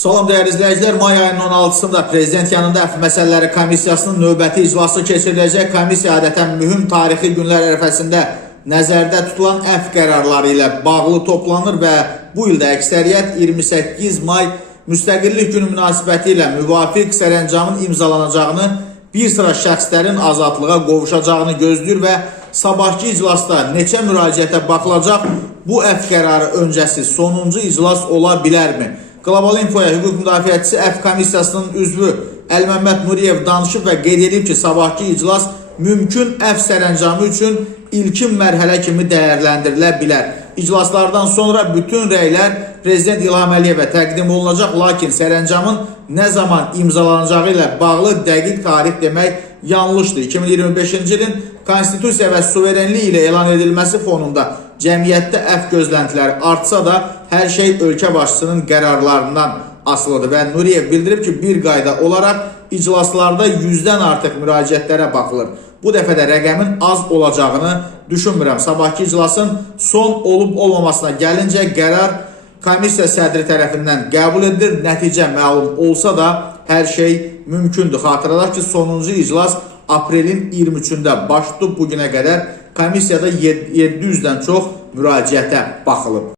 Salam dəyərli izləyicilər, may ayının 16-sında Prezident yanında əfv məsələləri komissiyasının növbəti iclası keçiriləcək. Komissiya adətən mühüm tarixi günlər ərəfəsində nəzərdə tutulan əfv qərarları ilə bağlı toplanır və bu ildə əksəriyyət 28 may müstəqillik günü münasibəti ilə müvafiq sərəncamın imzalanacağını, bir sıra şəxslərin azadlığa qovuşacağını gözləyir və sabahki iclasda neçə müraciətə baxılacaq, bu əfv qərarı öncəsi sonuncu iclas ola bilərmi? Qlobal Infoya hüquq müdafiəçisi əfv komissiyasının üzvü Əlməmməd Nuriyev danışıb və qeyd edib ki, sabahki iclas mümkün əfv sərəncamı üçün ilkin mərhələ kimi dəyərləndirilə bilər. İclaslardan sonra bütün rəylər Prezident İlham Əliyevə təqdim olunacaq, lakin sərəncamın nə zaman imzalanacağı ilə bağlı dəqiq tarix demək yanlışdır. 2025-ci ilin konstitusiya və suverenlik ilə elan edilməsi fonunda cəmiyyətdə əfv gözləntiləri artsa da, hər şey ölkə başçısının qərarlarından asılıdır və Nuriyev bildirib ki, bir qayda olaraq iclaslarda 100-dən artıq müraciətlərə baxılır. Bu dəfə də rəqəmin az olacağını düşünmürəm. Sabahki iclasın son olub-olmamasına gəlincə qərar komissiya sədri tərəfindən qəbul edilir. Nəticə məlum olsa da hər şey mümkündür. Xatırladaq ki, sonuncu iclas aprelin 23-də baş tutub. Bugünə qədər komissiyada 700-dən çox müraciətə baxılıb.